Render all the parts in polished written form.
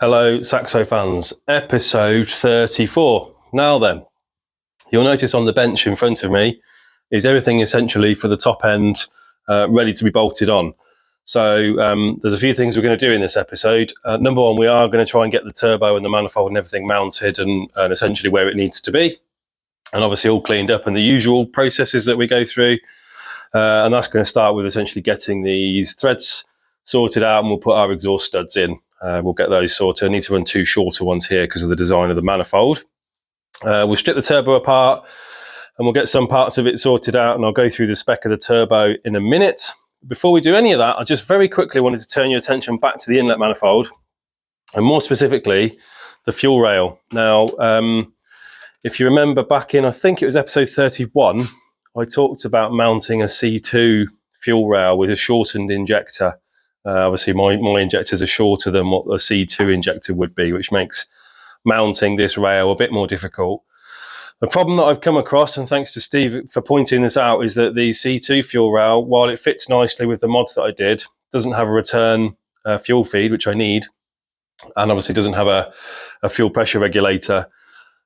Hello, Saxo fans. Episode 34. Now then, you'll notice on the bench in front of me is everything essentially for the top end ready to be bolted on. So there's a few things we're going to do in this episode. Number one, we are going to try and get the turbo and the manifold and everything mounted and essentially where it needs to be. And obviously all cleaned up and the usual processes that we go through. And that's going to start with essentially getting these threads sorted out, and we'll put our exhaust studs in. We'll get those sorted. I need to run two shorter ones here because of the design of the manifold. We'll strip the turbo apart and we'll get some parts of it sorted out, and I'll go through the spec of the turbo in a minute. Before we do any of that, I just very quickly wanted to turn your attention back to the inlet manifold, and more specifically, the fuel rail. Now, if you remember back in, I think it was episode 31, I talked about mounting a C2 fuel rail with a shortened injector. Obviously, my injectors are shorter than what a C2 injector would be, which makes mounting this rail a bit more difficult. The problem that I've come across, and thanks to Steve for pointing this out, is that the C2 fuel rail, while it fits nicely with the mods that I did, doesn't have a return fuel feed, which I need, and obviously doesn't have a fuel pressure regulator.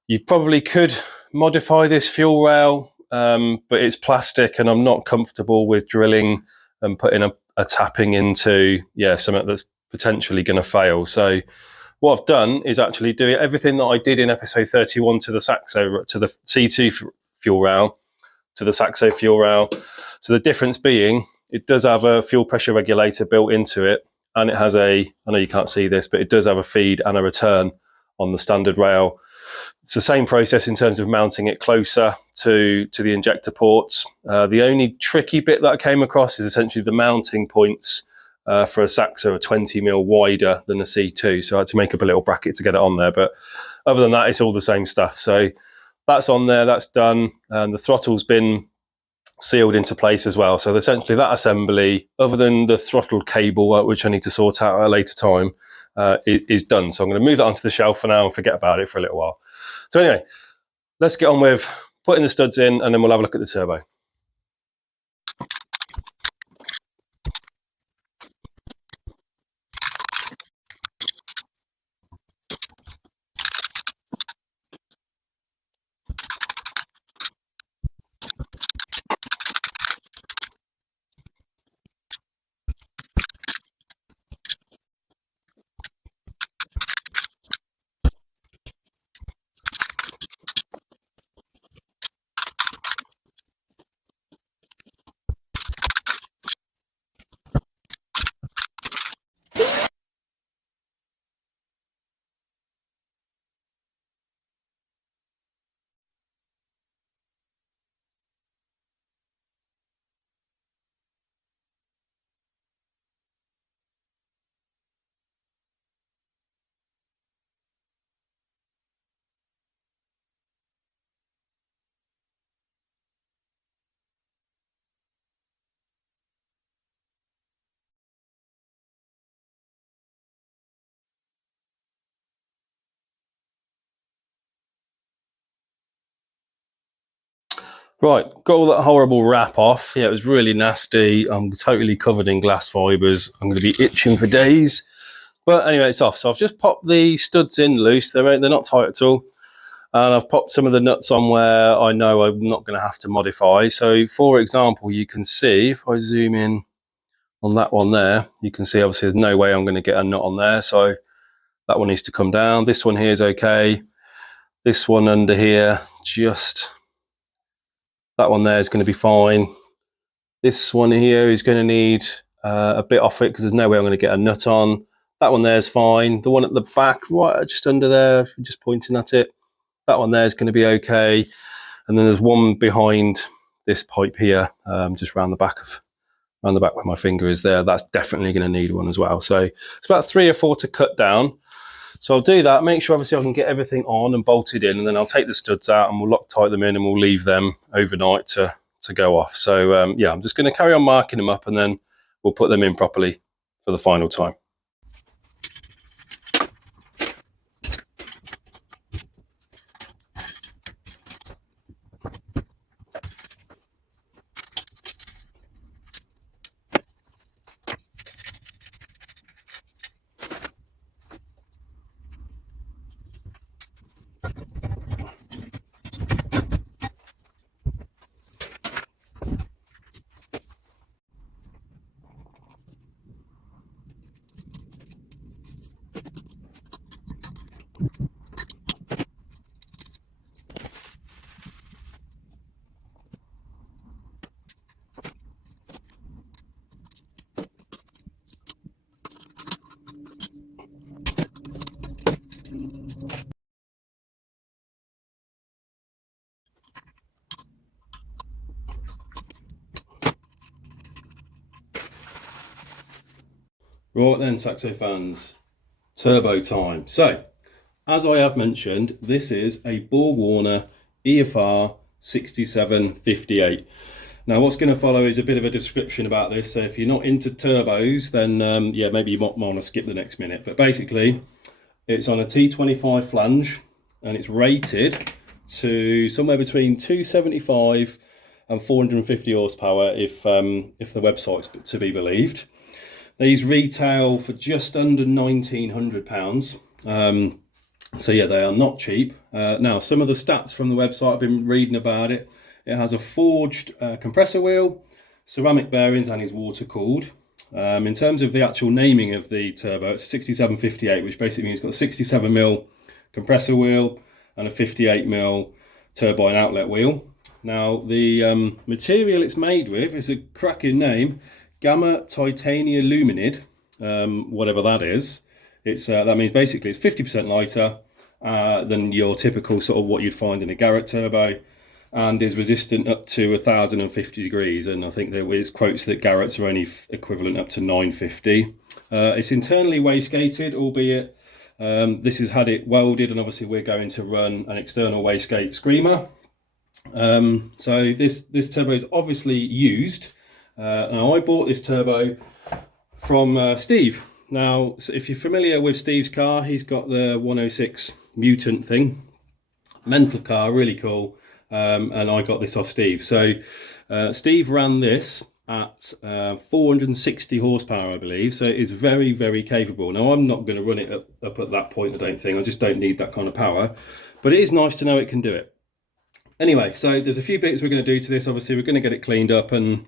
You probably could modify this fuel rail, but it's plastic and I'm not comfortable with drilling and putting a tapping into something that's potentially going to fail. So what I've done is actually do everything that I did in episode 31 to the Saxo, to the C2 fuel rail, to the Saxo fuel rail. So the difference being, it does have a fuel pressure regulator built into it, and it has I know you can't see this, but it does have a feed and a return on the standard rail. It's the same process in terms of mounting it closer to the injector ports. The only tricky bit that I came across is essentially the mounting points for a Saxo are 20mm wider than a C2. So I had to make up a little bracket to get it on there. But other than that, it's all the same stuff. So that's on there, that's done. And the throttle's been sealed into place as well. So essentially that assembly, other than the throttle cable, which I need to sort out at a later time, is done. So I'm going to move that onto the shelf for now and forget about it for a little while. So anyway, let's get on with putting the studs in, and then we'll have a look at the turbo. Right, got all that horrible wrap off. Yeah, it was really nasty. I'm totally covered in glass fibres. I'm going to be itching for days. But anyway, it's off. So I've just popped the studs in loose. They're not tight at all. And I've popped some of the nuts on where I know I'm not going to have to modify. So for example, you can see, if I zoom in on that one there, you can see obviously there's no way I'm going to get a nut on there. So that one needs to come down. This one here is okay. This one under here, that one there is going to be fine. This one here is going to need a bit off it because there's no way I'm going to get a nut on. That one there is fine. The one at the back, right just under there, just pointing at it, that one there is going to be okay. And then there's one behind this pipe here, just round the back where my finger is there. That's definitely going to need one as well. So it's about 3 or 4 to cut down. So I'll do that, make sure obviously I can get everything on and bolted in, and then I'll take the studs out and we'll Loctite them in and we'll leave them overnight to go off. So I'm just going to carry on marking them up, and then we'll put them in properly for the final time. Right then, Saxo fans, turbo time. So, as I have mentioned, this is a Borg-Warner EFR 6758. Now, what's going to follow is a bit of a description about this. So if you're not into turbos, then yeah, maybe you might want to skip the next minute. But basically, it's on a T25 flange, and it's rated to somewhere between 275 and 450 horsepower, if the website's to be believed. These retail for just under £1,900. So yeah, they are not cheap. Now, some of the stats from the website, I've been reading about it. It has a forged compressor wheel, ceramic bearings, and is water cooled. In terms of the actual naming of the turbo, it's 6758, which basically means it's got a 67mm compressor wheel and a 58mm turbine outlet wheel. Now, the material it's made with is a cracking name, Gamma Titania Luminid, whatever that is. It's that means basically it's 50% lighter than your typical sort of what you'd find in a Garrett turbo, and is resistant up to 1050 degrees. And I think there is quotes that Garrett's are only equivalent up to 950. It's internally wastegated, albeit this has had it welded, and obviously we're going to run an external wastegate screamer. So this turbo is obviously used. Now, I bought this turbo from Steve. Now, so if you're familiar with Steve's car, he's got the 106 Mutant thing. Mental car, really cool. And I got this off Steve. So Steve ran this at 460 horsepower, I believe. So it is very, very capable. Now, I'm not going to run it up at that point, I don't think. I just don't need that kind of power. But it is nice to know it can do it. Anyway, so there's a few bits we're going to do to this. Obviously, we're going to get it cleaned up, and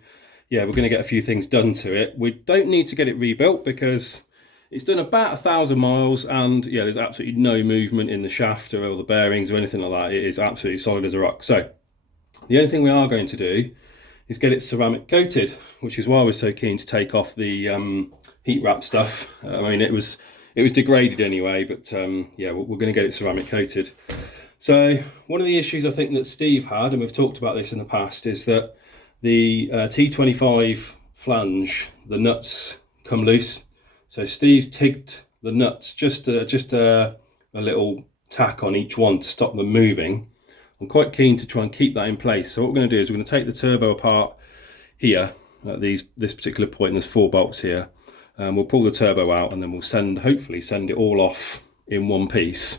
yeah, we're going to get a few things done to it. We don't need to get it rebuilt because it's done about 1,000 miles, and yeah, there's absolutely no movement in the shaft or the bearings or anything like that. It is absolutely solid as a rock. So the only thing we are going to do is get it ceramic coated, which is why we're so keen to take off the heat wrap stuff. I mean, it was degraded anyway, but yeah, we're going to get it ceramic coated. So one of the issues I think that Steve had, and we've talked about this in the past, is that the T25 flange, the nuts come loose. So Steve's tigged the nuts, just a little tack on each one to stop them moving. I'm quite keen to try and keep that in place. So what we're going to do is we're going to take the turbo apart here at this particular point, and there's 4 bolts here. We'll pull the turbo out, and then we'll hopefully send it all off in one piece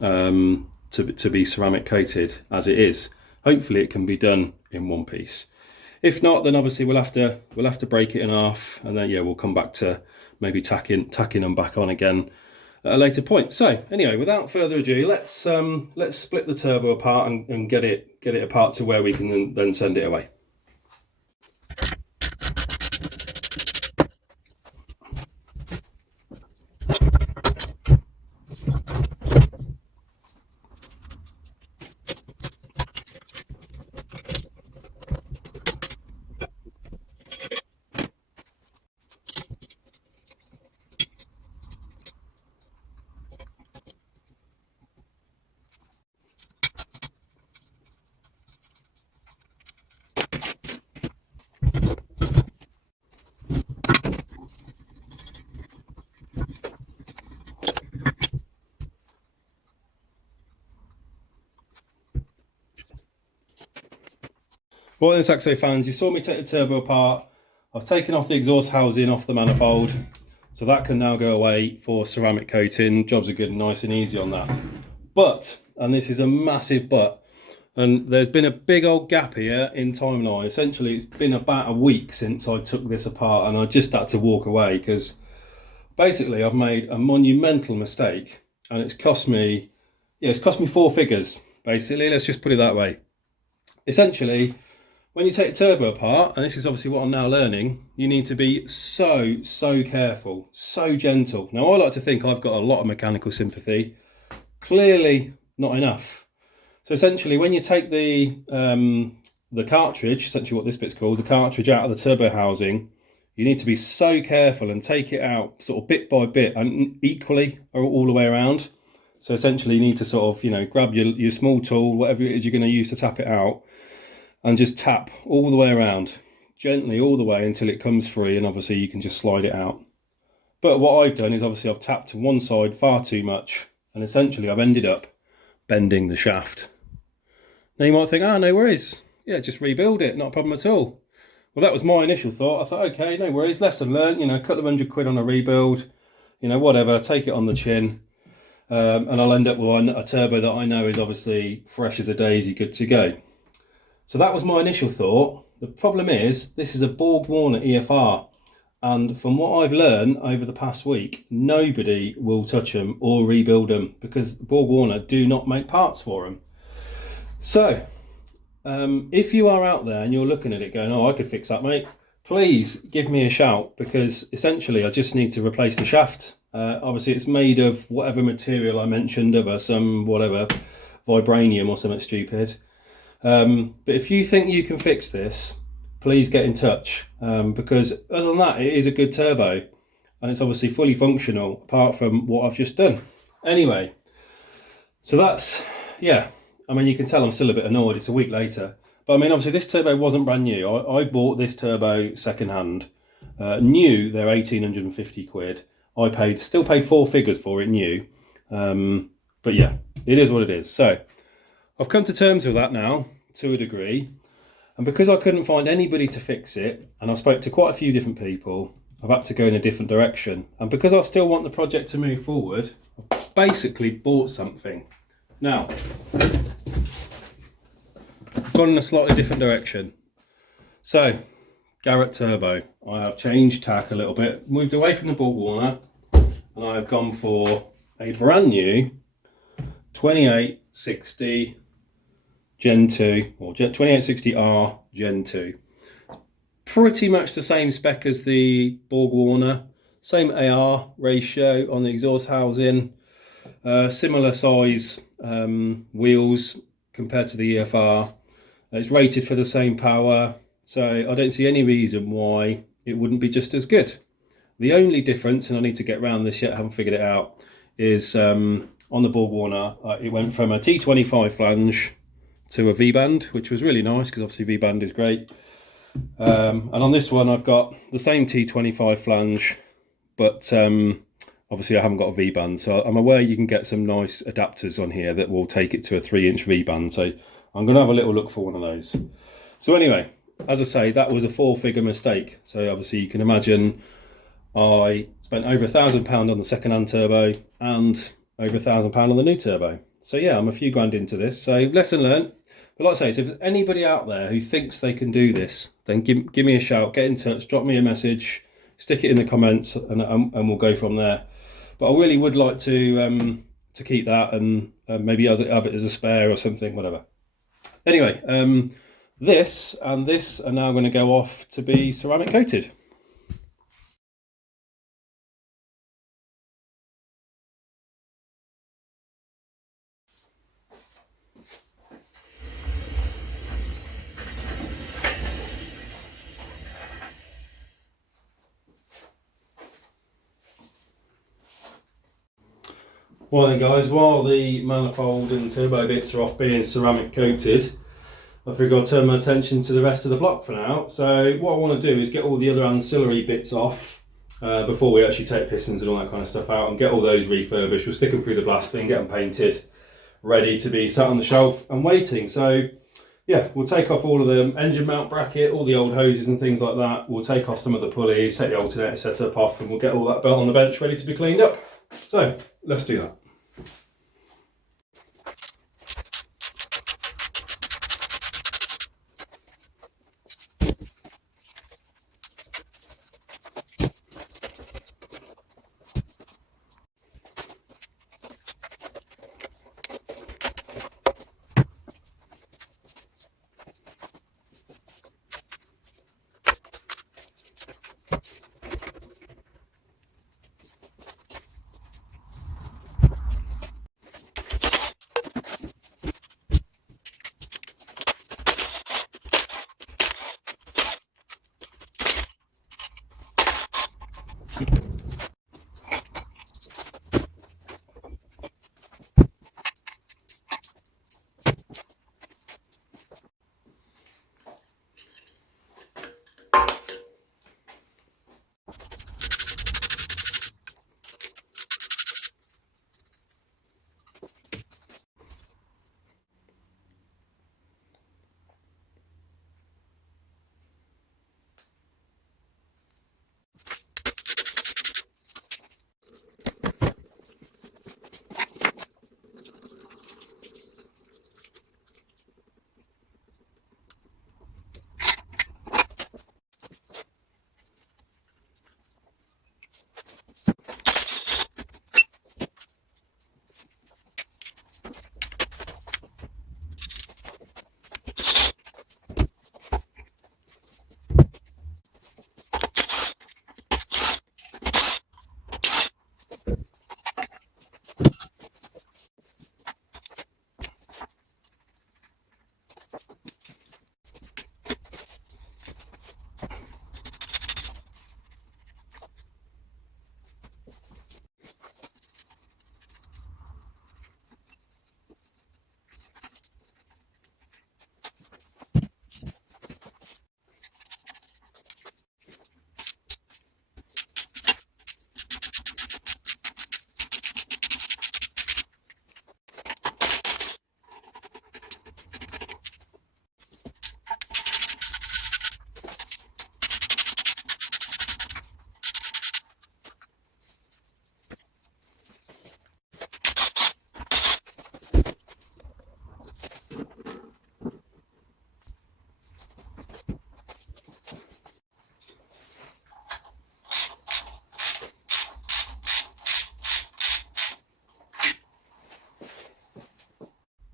to be ceramic coated as it is. Hopefully it can be done in one piece. If not, then obviously we'll have to break it in half, and then yeah, we'll come back to maybe tacking them back on again at a later point. So anyway, without further ado, let's split the turbo apart and get it apart to where we can then send it away. Well then, Saxo fans, you saw me take the turbo apart. I've taken off the exhaust housing off the manifold, so that can now go away for ceramic coating. Jobs are good and nice and easy on that. But, and this is a massive but, and there's been a big old gap here in time now. Essentially, it's been about a week since I took this apart, and I just had to walk away because basically I've made a monumental mistake, and it's cost me 4 figures, basically. Let's just put it that way. Essentially, when you take a turbo apart, and this is obviously what I'm now learning, you need to be so careful, so gentle. Now, I like to think I've got a lot of mechanical sympathy. Clearly not enough. So essentially, when you take the cartridge, essentially what this bit's called, the cartridge out of the turbo housing, you need to be so careful and take it out sort of bit by bit and equally all the way around. So essentially you need to sort of, you know, grab your small tool, whatever it is you're going to use to tap it out, and just tap all the way around, gently all the way until it comes free, and obviously you can just slide it out. But what I've done is obviously I've tapped to one side far too much, and essentially I've ended up bending the shaft. Now you might think, oh, no worries, yeah, just rebuild it, not a problem at all. Well, that was my initial thought. I thought, okay, no worries, lesson learned, you know, a couple of £100 on a rebuild, you know, whatever, take it on the chin. And I'll end up with a turbo that I know is obviously fresh as a daisy, good to go. So that was my initial thought. The problem is, this is a Borg-Warner EFR. And from what I've learned over the past week, nobody will touch them or rebuild them because Borg-Warner do not make parts for them. So, if you are out there and you're looking at it going, oh, I could fix that, mate, please give me a shout, because essentially I just need to replace the shaft. Obviously it's made of whatever material I mentioned, some whatever, vibranium or something stupid. But if you think you can fix this, please get in touch, because other than that, it is a good turbo and it's obviously fully functional apart from what I've just done. Anyway, so that's, yeah, I mean, you can tell I'm still a bit annoyed. It's a week later, but I mean, obviously this turbo wasn't brand new. I bought this turbo secondhand. New, they're 1,850 quid. I still paid 4 figures for it new. But yeah, it is what it is. So I've come to terms with that now to a degree. And because I couldn't find anybody to fix it, and I spoke to quite a few different people, I've had to go in a different direction. And because I still want the project to move forward, I've basically bought something. Now, I've gone in a slightly different direction. So, Garrett turbo. I have changed tack a little bit, moved away from the Borg-Warner, and I've gone for a brand new 2860 Gen 2, or 2860R Gen 2. Pretty much the same spec as the Borg-Warner, same AR ratio on the exhaust housing, similar size wheels compared to the EFR. It's rated for the same power, so I don't see any reason why it wouldn't be just as good. The only difference, and I need to get around this yet, I haven't figured it out, is on the Borg-Warner, it went from a T25 flange to a V-band, which was really nice because obviously V-band is great. And on this one, I've got the same T25 flange, but obviously I haven't got a V-band. So I'm aware you can get some nice adapters on here that will take it to a 3-inch V-band. So I'm going to have a little look for one of those. So anyway, as I say, that was a 4-figure mistake. So obviously you can imagine I spent over £1,000 on the second-hand turbo and over £1,000 on the new turbo. So yeah, I'm a few grand into this. So lesson learned. But like I say, so if there's anybody out there who thinks they can do this, then give me a shout, get in touch, drop me a message, stick it in the comments, and we'll go from there. But I really would like to keep that and maybe have it as a spare or something, whatever. Anyway, this and this are now going to go off to be ceramic coated. Well then guys, while the manifold and turbo bits are off being ceramic coated, I figure I'll turn my attention to the rest of the block for now. So what I want to do is get all the other ancillary bits off before we actually take pistons and all that kind of stuff out, and get all those refurbished. We'll stick them through the blasting, get them painted, ready to be sat on the shelf and waiting. So yeah, we'll take off all of the engine mount bracket, all the old hoses and things like that. We'll take off some of the pulleys, take the alternator setup off, and we'll get all that belt on the bench ready to be cleaned up. So let's do that.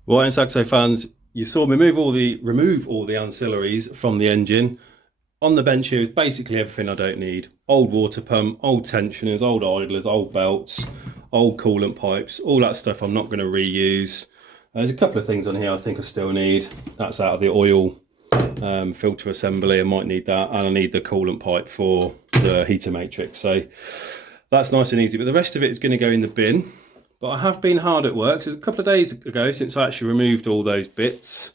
Right, and Saxo fans, you saw me remove all the ancillaries from the engine. On the bench here is basically everything I don't need. Old water pump, old tensioners, old idlers, old belts, old coolant pipes, all that stuff I'm not going to reuse. There's a couple of things on here I think I still need. That's out of the oil filter assembly. I might need that, and I need the coolant pipe for the heater matrix. So that's nice and easy, but the rest of it is going to go in the bin. But I have been hard at work. So it's a couple of days ago since I actually removed all those bits.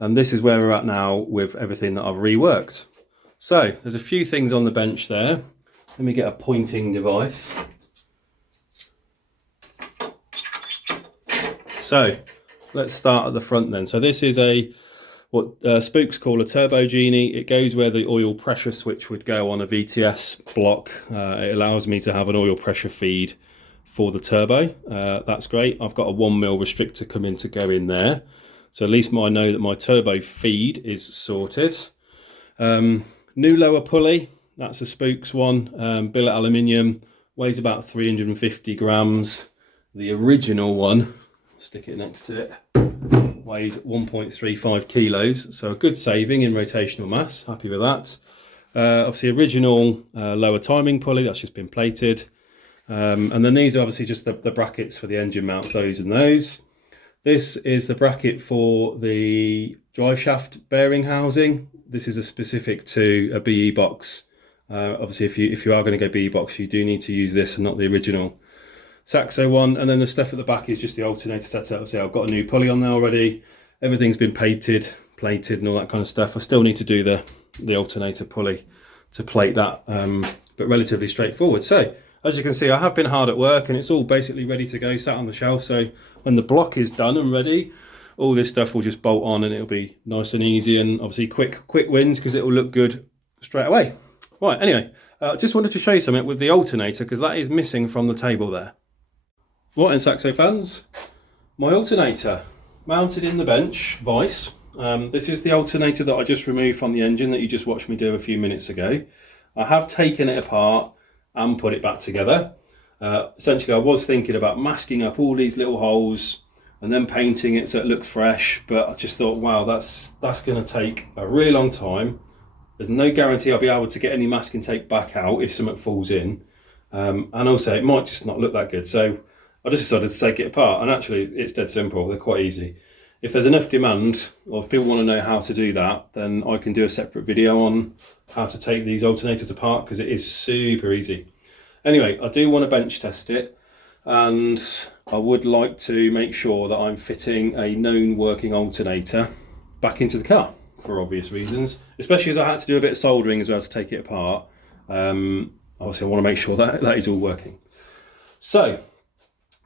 And this is where we're at now with everything that I've reworked. So there's a few things on the bench there. Let me get a pointing device. So let's start at the front then. So this is what spooks call a turbo genie. It goes where the oil pressure switch would go on a VTS block. It allows me to have an oil pressure feed for the turbo. That's great. I've got a 1mm restrictor coming to go in there. So at least I know that my turbo feed is sorted. New lower pulley, that's a Spooks one, billet aluminium, weighs about 350 grams. The original one, stick it next to it, weighs 1.35 kilos. So a good saving in rotational mass, happy with that. Obviously original lower timing pulley, that's just been plated. And then these are obviously just the brackets for the engine mount, those and those. This is the bracket for the drive shaft bearing housing. This is a specific to a BE box. Obviously, if you are going to go BE box, you do need to use this and not the original Saxo one. And then the stuff at the back is just the alternator setup. So I've got a new pulley on there already. Everything's been plated and all that kind of stuff. I still need to do the alternator pulley to plate that, but relatively straightforward. So as you can see, I have been hard at work and it's all basically ready to go, sat on the shelf. So when the block is done and ready, all this stuff will just bolt on and it'll be nice and easy, and obviously quick wins because it will look good straight away. Right, anyway, just wanted to show you something with the alternator because that is missing from the table there. Right, and Saxo fans, my alternator mounted in the bench vise. This is the alternator that I just removed from the engine that you just watched me do a few minutes ago. I have taken it apart and put it back together. Essentially, I was thinking about masking up all these little holes and then painting it so it looks fresh, but I just thought, wow, that's going to take a really long time. There's no guarantee I'll be able to get any masking tape back out if something falls in, and also it might just not look that good. So I just decided to take it apart, and actually it's dead simple. They're quite easy. If there's enough demand, or if people want to know how to do that, then I can do a separate video on how to take these alternators apart because it is super easy. Anyway, I do want to bench test it, and I would like to make sure that I'm fitting a known working alternator back into the car for obvious reasons, especially as I had to do a bit of soldering as well to take it apart. Obviously I want to make sure that that is all working. So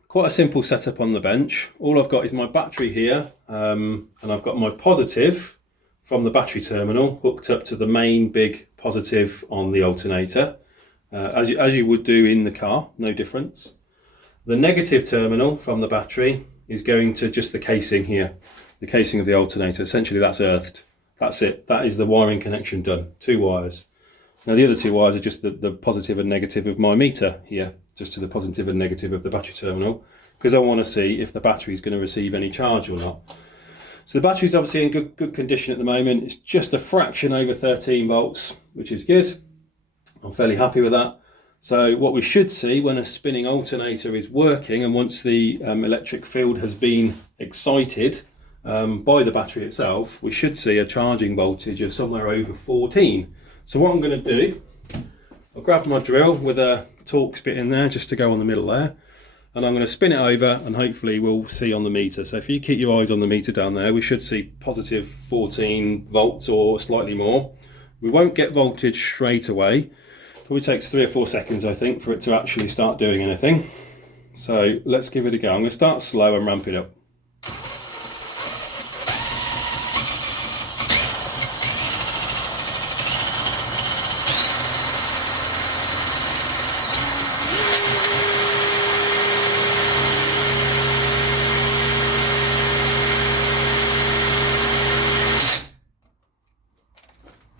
quite a simple setup on the bench. All I've got is my battery here, and I've got my positive from the battery terminal hooked up to the main big positive on the alternator, as you would do in the car, no difference. The negative terminal from the battery is going to just the casing here, the casing of the alternator. Essentially that's earthed. That's it. That is the wiring connection done. 2 wires. Now the other 2 wires are just the positive and negative of my meter here, just to the positive and negative of the battery terminal, because I want to see if the battery is going to receive any charge or not. So the battery is obviously in good condition at the moment. It's just a fraction over 13 volts, which is good. I'm fairly happy with that. So what we should see when a spinning alternator is working, and once the electric field has been excited by the battery itself, we should see a charging voltage of somewhere over 14. So what I'm going to do, I'll grab my drill with a Torx bit in there just to go on the middle there, and I'm going to spin it over and hopefully we'll see on the meter. So if you keep your eyes on the meter down there, we should see positive 14 volts or slightly more. We won't get voltage straight away. Probably takes 3 or 4 seconds, I think, for it to actually start doing anything. So let's give it a go. I'm going to start slow and ramp it up.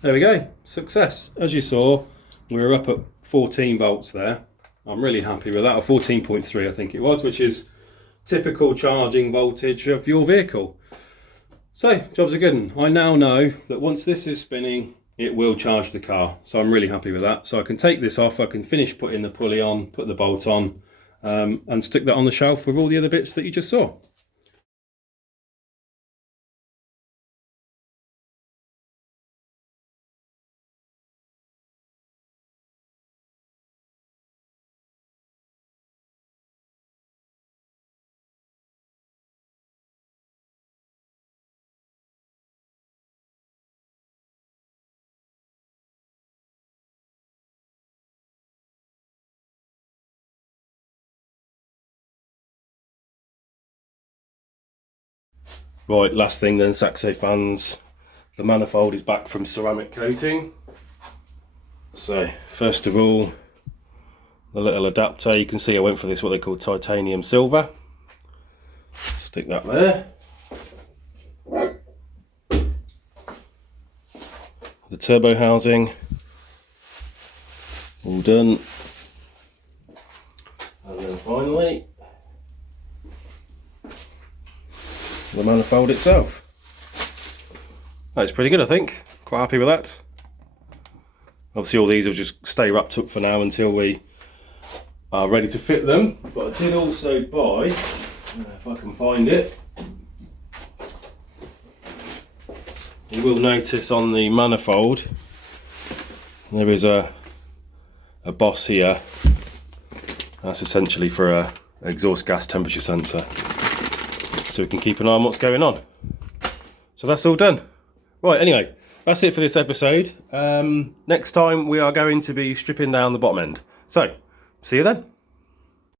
There we go, success. As you saw, we're up at 14 volts there. I'm really happy with that, or 14.3 I think it was, which is typical charging voltage of your vehicle. So, job's a good one. I now know that once this is spinning, it will charge the car. So I'm really happy with that. So I can take this off, I can finish putting the pulley on, put the bolt on, and stick that on the shelf with all the other bits that you just saw. Right, last thing then, Saxo fans, the manifold is back from ceramic coating. So first of all, the little adapter, you can see I went for this what they call titanium silver. Stick that there. The turbo housing, all done. And then finally, the manifold itself. That's pretty good, I think. Quite happy with that. Obviously all these will just stay wrapped up for now until we are ready to fit them. But I did also buy, if I can find it, you will notice on the manifold there is a boss here. That's essentially for a exhaust gas temperature sensor, so we can keep an eye on what's going on. So that's all done. Right, anyway, that's it for this episode. Next time we are going to be stripping down the bottom end. So, see you then.